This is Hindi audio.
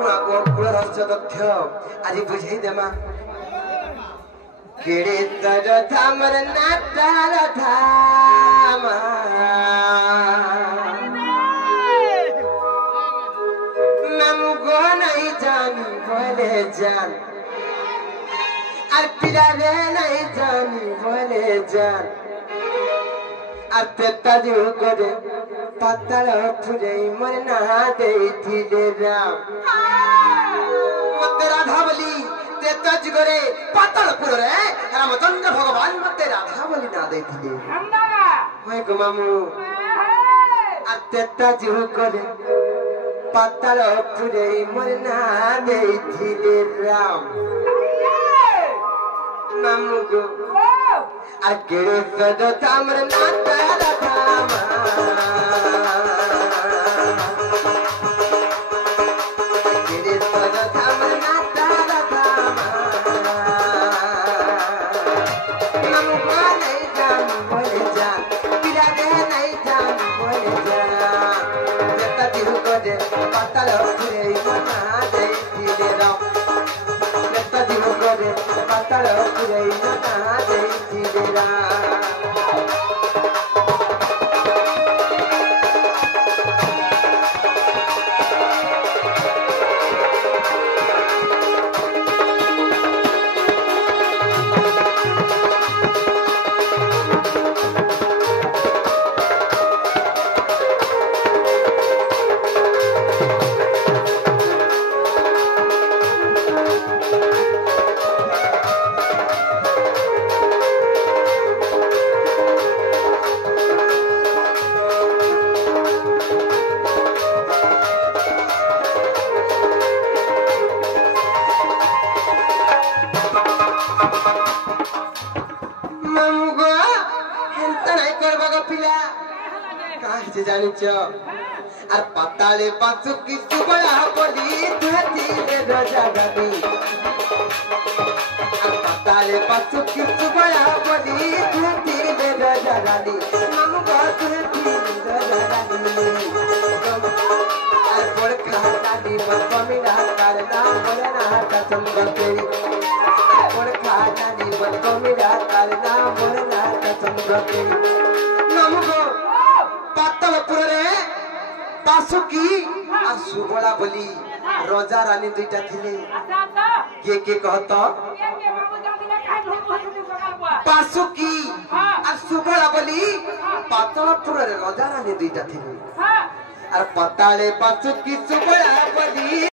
नुआ को कुल रहस्य तथ्य आज बुझाई देमा केड़े तर धामर नाटार धाम नमको नहीं जानी बोले जान আর পিলারে নাই জানি বলে যান আর তেতা জিউ করে পাতাল ফুলে মন না দেইছিলে রাম মতে রাধা বলি তেতা জি করে পাতাল পুরে রামচন্দ্র ভগবান মতে রাধা বলি না দেইছিলে হয় গো মামু আর তেতা জিউ করে পাতাল ফুলে মন না দেইছিলে Ram Namugo, I get it for the time and not the time. I get it for the time and not the time. Namugo, I done what is done. Did I get I done what is done? Let the deal go there, but I love you, but I did it up. Patal purei na deithilera আর পাতালে পাঁচু কিছু বলা বলি ধুয়ে রাজা গাবি আর পাতালে পাঁচু কিছু বলা বলি ধুয়ে রাজা গাবি নাম গাছ ধুয়ে রাজা গাবি আর পড় খাতা দি বকমিরা কার নাম বলে না কসম গপে পড় খাতা দি বকমিরা কার নাম বলে না কসম গপে নাম গো পাতাল পুরে बासुकी और सुबला बोली रोजा रानी दुईटा थिले के कहत बासुकी और सुबला बोली पातलपुर रे रोजा रानी दुईटा थिले और पताले बासुकी सुबला बोली